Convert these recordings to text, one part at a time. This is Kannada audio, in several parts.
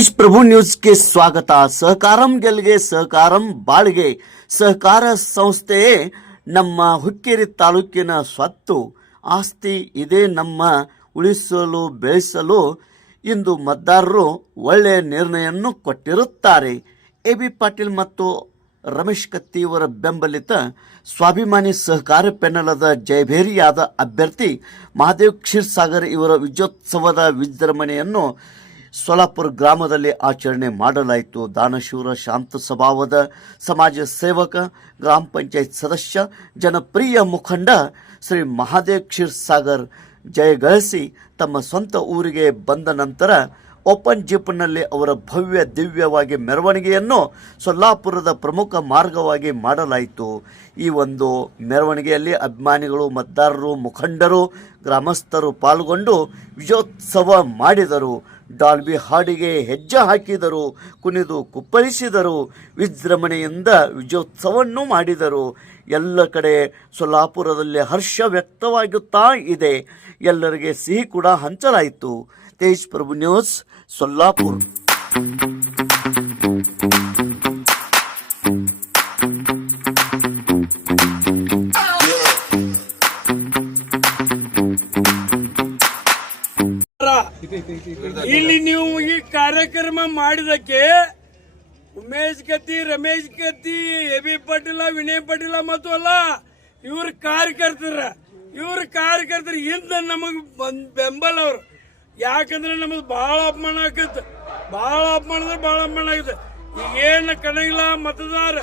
ತೇಜ್ ಪ್ರಭು ನ್ಯೂಸ್ಗೆ ಸ್ವಾಗತ. ಸಹಕಾರಂ ಗೆಲ್ಗೆ ಸಹಕಾರಂ ಬಾಳ್ಗೆ. ಸಹಕಾರ ಸಂಸ್ಥೆಯೇ ನಮ್ಮ ಹುಕ್ಕೇರಿ ತಾಲೂಕಿನ ಸ್ವತ್ತು ಆಸ್ತಿ ಇದೇ ನಮ್ಮ ಉಳಿಸಲು ಬೆಳೆಸಲು ಇಂದು ಮತದಾರರು ಒಳ್ಳೆಯ ನಿರ್ಣಯವನ್ನು ಕೊಟ್ಟಿರುತ್ತಾರೆ. ಎ ಬಿ ಪಾಟೀಲ್ ಮತ್ತು ರಮೇಶ್ ಕತ್ತಿ ಇವರ ಬೆಂಬಲಿತ ಸ್ವಾಭಿಮಾನಿ ಸಹಕಾರ ಪೆನ್ನಲದ ಜಯಭೇರಿಯಾದ ಅಭ್ಯರ್ಥಿ ಮಹಾದೇವ್ ಕ್ಷೀರ್ಸಾಗರ್ ಇವರ ವಿಜಯೋತ್ಸವದ ವಿಜೃಂಭಣೆಯನ್ನು ಸೊಲಾಪುರ ಗ್ರಾಮದಲ್ಲಿ ಆಚರಣೆ ಮಾಡಲಾಯಿತು. ದಾನಶೂರ ಶಾಂತ ಸ್ವಭಾವದ ಸಮಾಜ ಸೇವಕ, ಗ್ರಾಮ ಪಂಚಾಯತ್ ಸದಸ್ಯ, ಜನಪ್ರಿಯ ಮುಖಂಡ ಶ್ರೀ ಮಹಾದೇವ್ ಕ್ಷೀರ್ಸಾಗರ್ ಜಯಗಳಿಸಿ ತಮ್ಮ ಸ್ವಂತ ಊರಿಗೆ ಬಂದ ನಂತರ ಓಪನ್ ಜೀಪ್ನಲ್ಲಿ ಅವರ ಭವ್ಯ ದಿವ್ಯವಾಗಿ ಮೆರವಣಿಗೆಯನ್ನು ಸೊಲ್ಲಾಪುರದ ಪ್ರಮುಖ ಮಾರ್ಗವಾಗಿ ಮಾಡಲಾಯಿತು. ಈ ಒಂದು ಮೆರವಣಿಗೆಯಲ್ಲಿ ಅಭಿಮಾನಿಗಳು, ಮತದಾರರು, ಮುಖಂಡರು, ಗ್ರಾಮಸ್ಥರು ಪಾಲ್ಗೊಂಡು ವಿಜಯೋತ್ಸವ ಮಾಡಿದರು. ಡಾಲ್ಬಿ ಹಾಡಿಗೆ ಹೆಜ್ಜೆ ಹಾಕಿದರು, ಕುಣಿದು ಕುಪ್ಪಳಿಸಿದರು ವಿಜೃಂಭಣೆಯಿಂದ ವಿಜಯೋತ್ಸವವನ್ನು ಮಾಡಿದರು. ಎಲ್ಲ ಕಡೆ ಸೊಲ್ಲಾಪುರದಲ್ಲಿ ಹರ್ಷ ವ್ಯಕ್ತವಾಗುತ್ತಾ ಇದೆ. ಎಲ್ಲರಿಗೆ ಸಿಹಿ ಕೂಡ ಹಂಚಲಾಯಿತು. ತೇಜ್ ಪ್ರಭು ನ್ಯೂಸ್ ಸೊಲ್ಲಾಪುರ್. ಇಲ್ಲಿ ನೀವು ಈ ಕಾರ್ಯಕ್ರಮ ಮಾಡಿದಕ್ಕೆ ಉಮೇಶ್ ಕತ್ತಿ, ರಮೇಶ್ ಕತ್ತಿ, ಎ ಬಿ ಪಾಟೀಲ, ವಿನಯ್ ಪಾಟೀಲ ಮತ್ತು ಅಲ್ಲ, ಇವ್ರ ಕಾರ್ಯಕರ್ತರ. ಇವ್ರ ಕಾರ್ಯಕರ್ತರ ಹಿಂದೆ ನಮಗ್ ಬೆಂಬಲ ಅವ್ರು. ಯಾಕಂದ್ರೆ ನಮ್ದು ಬಹಳ ಅಪಮಾನ ಆಗತ್ತೆ ಬಹಳ ಅಪಮಾನ ಅಂದ್ರೆ ಬಹಳ ಅಪಮಾನ ಆಗುತ್ತೆ ಈಗ ಏನ ಕಣಗಿಲ್ಲ ಮತದಾರ?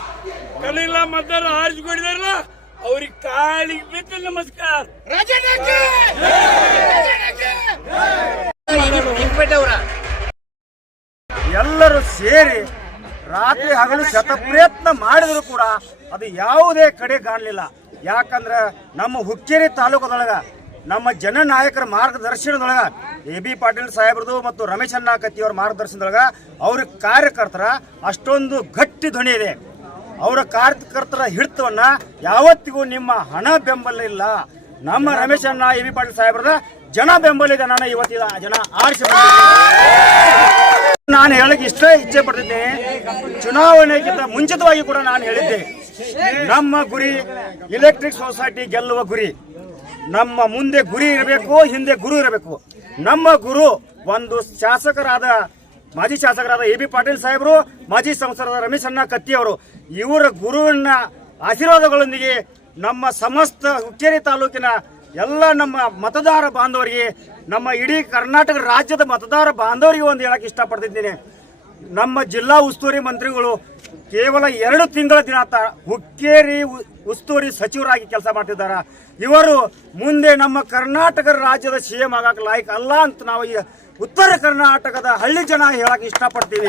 ಕಣಗಿಲ್ಲ ಮತದಾರ ಆರಿಸಿಕೊಂಡಿದಾರಲ್ಲ ಅವ್ರಿಗೆ ಕಾಲಿಗೆ ಬಿದ್ದು ನಮಸ್ಕಾರ. ಎಲ್ಲರೂ ಸೇರಿ ರಾತ್ರಿ ಹಗಲು ಶತ ಪ್ರಯತ್ನ ಮಾಡಿದ್ರು ಕೂಡ ಅದು ಯಾವುದೇ ಕಡೆ ಕಾಣಲಿಲ್ಲ. ಯಾಕಂದ್ರೆ ನಮ್ಮ ಹುಕ್ಕೇರಿ ತಾಲೂಕದೊಳಗ ನಮ್ಮ ಜನನಾಯಕರ ಮಾರ್ಗದರ್ಶನದೊಳಗ ಎ ಬಿ ಪಾಟೀಲ್ ಸಾಹೇಬ್ರದು ಮತ್ತು ರಮೇಶ್ ಅಣ್ಣ ಕತ್ತಿಯವರ ಮಾರ್ಗದರ್ಶನದೊಳಗ ಅವ್ರ ಕಾರ್ಯಕರ್ತರ ಅಷ್ಟೊಂದು ಗಟ್ಟಿ ಧ್ವನಿ ಇದೆ. ಅವರ ಕಾರ್ಯಕರ್ತರ ಹಿಡಿತವನ್ನ ಯಾವತ್ತಿಗೂ ನಿಮ್ಮ ಹಣ ಬೆಂಬಲ ಇಲ್ಲ. ನಮ್ಮ ರಮೇಶ್ ಅಣ್ಣ, ಎ ಬಿ ಪಾಟೀಲ್ ಸಾಹೇಬ್ರದ ಜನ ಬೆಂಬಲ ಇದೆ ನಾನು ಇವತ್ತಿನ ಜನ ಆರಿಸಿ. ನಾನು ಹೇಳಕ್ ಇಷ್ಟೇ ಇಚ್ಛೆ ಪಡ್ತಿದ್ದೇನೆ ಚುನಾವಣೆಗಿಂತ ಮುಂಚಿತವಾಗಿ ಕೂಡ ನಾನು ಹೇಳಿದ್ದೆ. ನಮ್ಮ ಗುರಿ ಎಲೆಕ್ಟ್ರಿಕ್ ಸೊಸೈಟಿ ಗೆಲ್ಲುವ ಗುರಿ. ನಮ್ಮ ಮುಂದೆ ಗುರಿ ಇರಬೇಕು, ಹಿಂದೆ ಗುರು ಇರಬೇಕು. ನಮ್ಮ ಗುರು ಒಂದು ಶಾಸಕರಾದ, ಮಾಜಿ ಶಾಸಕರಾದ ಎ ಬಿ ಪಾಟೀಲ್ ಸಾಹೇಬರು, ಮಾಜಿ ಸಂಸದರಾದ ರಮೇಶ್ ಅಣ್ಣ ಕತ್ತಿ ಅವರು, ಇವರ ಗುರುವಿನ ಆಶೀರ್ವಾದಗಳೊಂದಿಗೆ ನಮ್ಮ ಸಮಸ್ತ ಹುಕ್ಕೇರಿ ತಾಲೂಕಿನ ಎಲ್ಲ ನಮ್ಮ ಮತದಾರ ಬಾಂಧವರಿಗೆ, ನಮ್ಮ ಇಡೀ ಕರ್ನಾಟಕ ರಾಜ್ಯದ ಮತದಾರ ಬಾಂಧವರಿಗೆ ಒಂದು ಹೇಳಕ್ ಇಷ್ಟಪಡ್ತಿದ್ದೀನಿ. ನಮ್ಮ ಜಿಲ್ಲಾ ಉಸ್ತುವಾರಿ ಮಂತ್ರಿಗಳು ಕೇವಲ ಎರಡು ತಿಂಗಳ ದಿನ ಹುಕ್ಕೇರಿ ಉಸ್ತುವಾರಿ ಸಚಿವರಾಗಿ ಕೆಲಸ ಮಾಡ್ತಿದ್ದಾರೆ ಇವರು ಮುಂದೆ ನಮ್ಮ ಕರ್ನಾಟಕ ರಾಜ್ಯದ ಸಿ ಎಂ ಆಗಕ್ಕೆ ಲಾಯಕ್ ಅಲ್ಲ ಅಂತ ನಾವು ಈ ಉತ್ತರ ಕರ್ನಾಟಕದ ಹಳ್ಳಿ ಜನ ಹೇಳಕ್ ಇಷ್ಟಪಡ್ತೀವಿ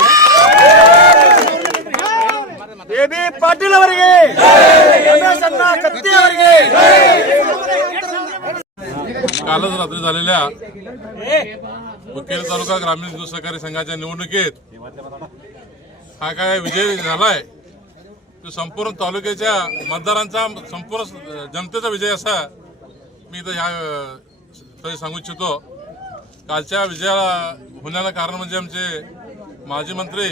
ಎ ಬಿ ಪಾಟೀಲ್ ಅವರಿಗೆ ರಮೇಶ್ ಅಣ್ಣ ಕತ್ತಿ ಅವರಿಗೆ कालच रात्री झालेल्या उकेल तालुका ग्रामीण दूध सहकारी संघाच्या निवडणुकीत हा काय विजय झालाय तो संपूर्ण तालुक्याच्या मतदारांचा संपूर्ण जनतेचा विजय असा मी इथं ह्या सांगू इच्छितो. कालच्या विजयाला होण्याला कारण म्हणजे आमचे माजी मंत्री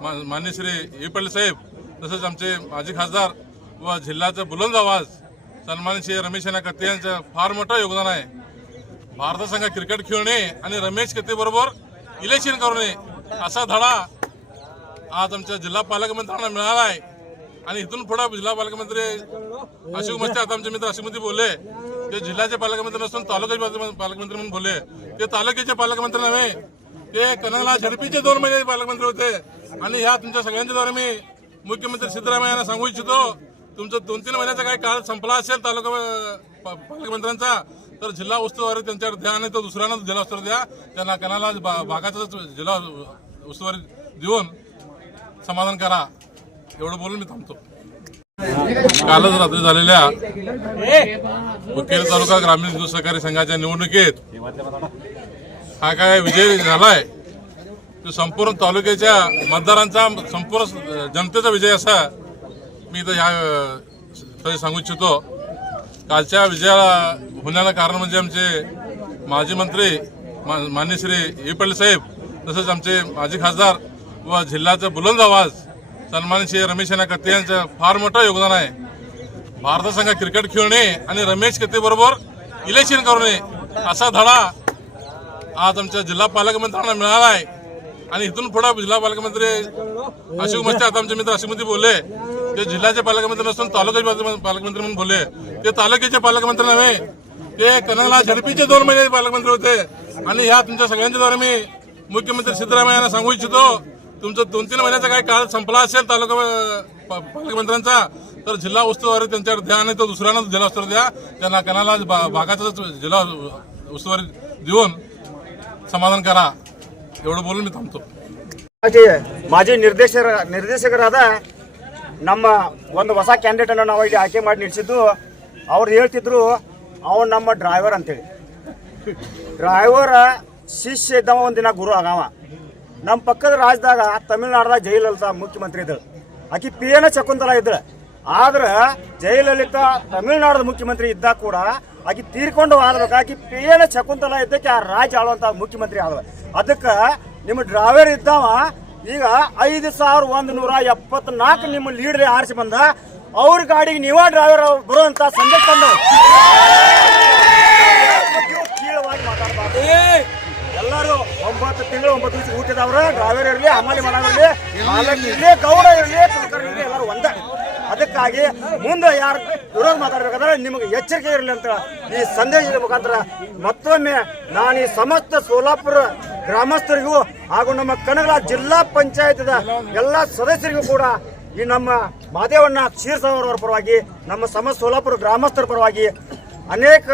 मा- मान्य श्री ए. पटेल साहेब तसेच आमचे माजी खासदार व जिल्ह्याचा बुलंद आवाज सन्मान श्री रमेश यांना कत्ते यांचं फार मोठं योगदान आहे. भारत संघ क्रिकेट खेळणे आणि रमेश कत्तेबरोबर इलेक्शन करणे असा धडा आज आमच्या जिल्हा पालकमंत्र्यांना मिळाला आहे. आणि इथून पुढे जिल्हा पालकमंत्री अशोक मस्ते आता आमचे मित्र अशोकमध्ये बोलले. ते जिल्ह्याचे पालकमंत्री नसून तालुक्याचे पालकमंत्री म्हणून बोलले. ते तालुक्याचे पालकमंत्री नव्हे. ते कनगला झडपीचे दोन महिने पालकमंत्री होते. आणि ह्या तुमच्या सगळ्यांच्या द्वारे मी मुख्यमंत्री सिद्धरामय्यांना सांगू इच्छितो. तुमचं दोन तीन महिन्याचा काही काळ संपला असेल तालुका पालकमंत्र्यांचा तर जिल्हा उस्तुवारी त्यांच्यावर द्या आणि तो दुसऱ्यांना जिल्हा उस्तुवारी द्या. त्यांना कनाला भा- भागाचा जिल्हा उस्तवारी देऊन समाधान करा. एवढं बोलून मी थांबतो. कालच रात्री झालेल्या उकेल तालुका ग्रामीण दूध सहकारी संघाच्या निवडणुकीत हा काय विजय झालाय? तो संपूर्ण तालुक्याच्या मतदारांचा संपूर्ण जनतेचा विजय असा मी इथं ह्या सांगू इच्छितो. कालच्या विजयाला होण्याला कारण म्हणजे आमचे माजी मंत्री मा- मान्य श्री ए पटेल साहेब तसेच आमचे माजी खासदार व जिल्ह्याचा बुलंद आवाज सन्मान श्री रमेश यांना कत्ते यांचं फार मोठं योगदान आहे. भारत संघ क्रिकेट खेळणे आणि रमेश कत्ते बरोबर इलेक्शन करणे असा धडा आज आमच्या जिल्हा पालकमंत्र्यांना मिळाला आहे. आणि इथून पुढे जिल्हा पालकमंत्री अशोक मस्ते आता आमचे मित्र अशोकमंत्री बोलले ते जिल्ह्याचे पालकमंत्री नसून तालुक्याचे पालकमंत्री म्हणून बोलले. ते तालुक्याचे पालकमंत्री नव्हे ते कन्नडला झडपीचे दोन महिने पालकमंत्री होते. आणि ह्या तुमच्या सगळ्यांच्या द्वारे मी मुख्यमंत्री सिद्धरामय्यांना सांगू इच्छितो तुमचं दोन तीन महिन्याचा काही काळ संपला असेल तालुका अं, पा- पालकमंत्र्यांचा तर जिल्हा उस्तुवारी त्यांच्यावर द्या आणि तो दुसऱ्यांना जिल्हा उस्तुवारी द्या त्यांना कनाला भा- भागाचा जिल्हा उस्तुवारी देऊन ಸಮಾಧಾನ ಕರ ಎವಡು ಬೋಲು ಮಿ ತಮ್ತು ಹಾಗೆ ಮಾಜಿ ನಿರ್ದೇಶಕರ ನಿರ್ದೇಶಕರಾದ ನಮ್ಮ ಒಂದು ಹೊಸ ಕ್ಯಾಂಡಿಡೇಟ್ ಅನ್ನು ನಾವು ಇಲ್ಲಿ ಆಯ್ಕೆ ಮಾಡಿ ನಿಲ್ಲಿಸಿದ್ದು ಅವ್ರು ಹೇಳ್ತಿದ್ರು ಅವನು ನಮ್ಮ ಡ್ರೈವರ್ ಅಂತೇಳಿ ಡ್ರೈವರ ಶಿಷ್ಯ ಇದ್ದವ ಒಂದಿನ ಗುರು ಆಗವ ನಮ್ಮ ಪಕ್ಕದ ರಾಜ್ಯದಾಗ ತಮಿಳ್ನಾಡ್ದಾಗ ಜಯಲಲಿತಾ ಮುಖ್ಯಮಂತ್ರಿ ಇದ್ದಳು ಆಕಿ ಪಿ ಎನ ಶಕುಂತಲ ಇದ್ದಳು ಆದ್ರೆ ಜಯಲಲಿತಾ ತಮಿಳ್ನಾಡದ ಮುಖ್ಯಮಂತ್ರಿ ಇದ್ದಾಗ ಕೂಡ ಆಕಿ ತೀರ್ಕೊಂಡು ಆದ್ಬೇಕು ಆಕಿ ಪಿ ಎನ ಶಕುಂತಲ ಇದ್ದಕ್ಕೆ ಆ ರಾಜ್ಯ ಆಳುವಂತ ಮುಖ್ಯಮಂತ್ರಿ ಆದವ. ಅದಕ್ಕೆ ನಿಮ್ಮ ಡ್ರಾವೇರ್ ಇದ್ದಾವ, ಈಗ ಐದು ಸಾವಿರ ಒಂದು ನೂರ ಎಪ್ಪತ್ನಾಲ್ಕು ನಿಮ್ಮ ಲೀಡರ್ ಆರಿಸಿ ಬಂದ, ಅವ್ರ ಗಾಡಿಗೆ ನೀವ ಡ್ರೈವರ್ ಬರುವಂತ ಸಂದೇಶ ಕೀಳವಾಗಿ ಮಾತಾಡಬಾರ್ದು ಒಂಬತ್ತು ತಿಂಗಳು, ಒಂಬತ್ತು ದಿವಸ ಊಟದವ್ರ ಡ್ರೈವರ್ ಇರಲಿ ಹಮಾಲಿ ಮಾಡೋರಿರಲಿ ಮಾಲಕ್ ಇರಲಿ, ಗೌಡ ಇರಲಿ, ಕುಲಕರ್ಣಿ ಎಲ್ಲರೂ ಒಂದೇ. ಅದಕ್ಕಾಗಿ ಮುಂದೆ ಯಾರು ವಿರೋಧ ಮಾತಾಡ್ಬೇಕಾದ್ರೆ ನಿಮಗೆ ಎಚ್ಚರಿಕೆ ಇರಲಿ ಅಂತ ಈ ಸಂದೇಶದ ಮುಖಾಂತರ ಮತ್ತೊಮ್ಮೆ ನಾನು ಈ ಸಮಸ್ತ ಸೋಲಾಪುರ ಗ್ರಾಮಸ್ಥರಿಗೂ ಹಾಗೂ ನಮ್ಮ ಕನಗಲ ಜಿಲ್ಲಾ ಪಂಚಾಯತ್ದ ಎಲ್ಲ ಸದಸ್ಯರಿಗೂ ಕೂಡ ಈ ನಮ್ಮ ಮಾದೇವಣ್ಣ ಕ್ಷೀರಸಾಗರವರ ಪರವಾಗಿ, ನಮ್ಮ ಸಮಸ್ತ ಸೋಲಾಪುರ ಗ್ರಾಮಸ್ಥರ ಪರವಾಗಿ ಅನೇಕ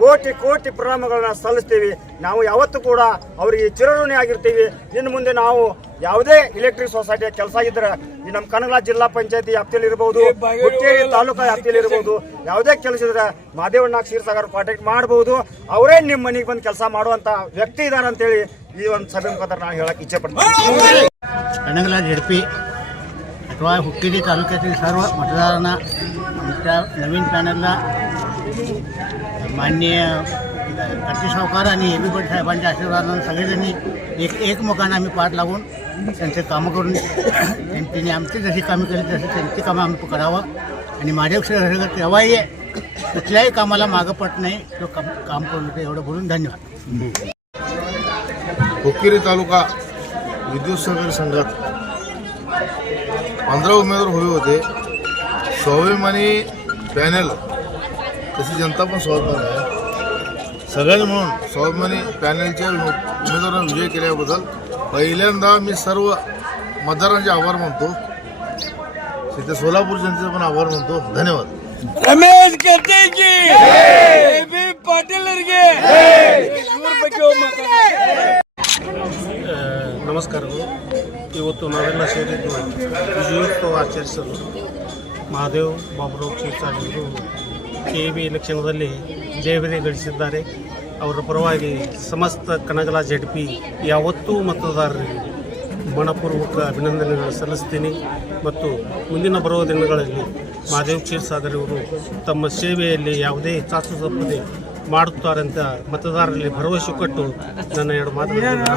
ಕೋಟಿ ಕೋಟಿ ಪ್ರಣಾಮಗಳನ್ನ ಸಲ್ಲಿಸ್ತೀವಿ. ನಾವು ಯಾವತ್ತು ಕೂಡ ಅವರಿಗೆ ಚಿರಋಣಿ ಆಗಿರ್ತೀವಿ. ಇನ್ನು ಮುಂದೆ ನಾವು ಯಾವುದೇ ಎಲೆಕ್ಟ್ರಿಕ್ ಸೊಸೈಟಿಯ ಕೆಲಸ ಇದ್ದರೆ ಈ ನಮ್ಮ ಕನ್ನಡ ಜಿಲ್ಲಾ ಪಂಚಾಯತಿ ವ್ಯಾಪ್ತಿಯಲ್ಲಿರ್ಬೋದು ತಾಲೂಕು ತಾಲೂಕಾ ವ್ಯಾಪ್ತಿಯಲ್ಲಿರ್ಬೋದು ಯಾವುದೇ ಕೆಲಸ ಇದ್ರೆ ಮಾದೇವಣ್ಣ ಕ್ಷೀರಸಾಗರ್ ಕಾಂಟ್ಯಾಕ್ಟ್ ಮಾಡಬಹುದು ಅವರೇ ನಿಮ್ಮ ಮನೆಗೆ ಬಂದು ಕೆಲಸ ಮಾಡುವಂತ ವ್ಯಕ್ತಿ ಇದ್ದಾರೆ ಅಂತೇಳಿ ಈ ಒಂದು ಸಭೆ ಮುಖಾಂತರ ನಾನು ಹೇಳಕ್ಕೆ ಇಚ್ಛೆ ಪಡ್ತೀನಿ. ಅಥವಾ ಹುಕ್ಕೇರಿ ತಾಲೂಕಿನ ಸರ್ವ ಮತದಾರನ ನವೀನ್ ಪ್ಯಾನೆಲ್ನ ಮಾನ್ಯ कट्टी सावकार आणि ए बी भट साहेबांच्या आशीर्वादानं सगळेजणी एक एकमेकांना आम्ही पाठ लागून त्यांचे कामं करून त्यांनी आमची जशी कामं केली तशी त्यांची कामं आम्ही करावं. आणि माझ्या शहर तेव्हाही कुठल्याही कामाला मागं पट नाही. तो काम काम करून एवढं बोलून धन्यवाद. हुक्केरी तालुका विद्युत सहकारी संघात पंधरा उमेदवार उभे होते. स्वाभिमानी पॅनल तशी जनता पण स्वाभिमान आहे सगळ्यांनी म्हणून स्वाभिमानी पॅनलच्या उमेदवारांना विजय केल्याबद्दल पहिल्यांदा मी सर्व मतदारांचे आभार मानतो तिथे सोलापूर जनतेचे पण आभार मानतो धन्यवाद ರಮೇಶ್ ಕತ್ತೆಗೆ ಎ ಬಿ ಪಾಟೀಲರಿಗೆ ಇವ್ರ ಬಗ್ಗೆ ಒಮ್ಮೆ ಮಾತಾಡಿ. ನಮಸ್ಕಾರಗಳು ಇವತ್ತು ನಾವೆಲ್ಲ ಸೇರಿದ್ದು ವಿಜಯೋತ್ಸವ ಆಚರಿಸಲು ಮಹಾದೇವ್ ಬಾಬುರಾವ್ ಕ್ಷೀರ್ಸಾಗಿರು ಕೆ ಬಿ ಎಲೆಕ್ಷನ್ದಲ್ಲಿ ಜಯಬೇರಿ ಗಳಿಸಿದ್ದಾರೆ ಅವರ ಪರವಾಗಿ ಸಮಸ್ತ ಕನಗಲ ಜೆಡ್ ಪಿ ಯಾವತ್ತೂ ಮತದಾರರಿಗೆ ಮನಪೂರ್ವಕ ಅಭಿನಂದನೆಗಳನ್ನು ಸಲ್ಲಿಸ್ತೀನಿ. ಮತ್ತು ಮುಂದಿನ ಬರುವ ದಿನಗಳಲ್ಲಿ ಮಹಾದೇವ್ ಕ್ಷೀರ್ಸಾಗರ್ ಇವರು ತಮ್ಮ ಸೇವೆಯಲ್ಲಿ ಯಾವುದೇ ಚಾಚು ತಪ್ಪದೆ ಮಾಡುತ್ತಾರಂತ ಮತದಾರರಲ್ಲಿ ಭರವಸೆ ಕೊಟ್ಟು ನನ್ನ ಎರಡು ಮಾತುಗಳನ್ನು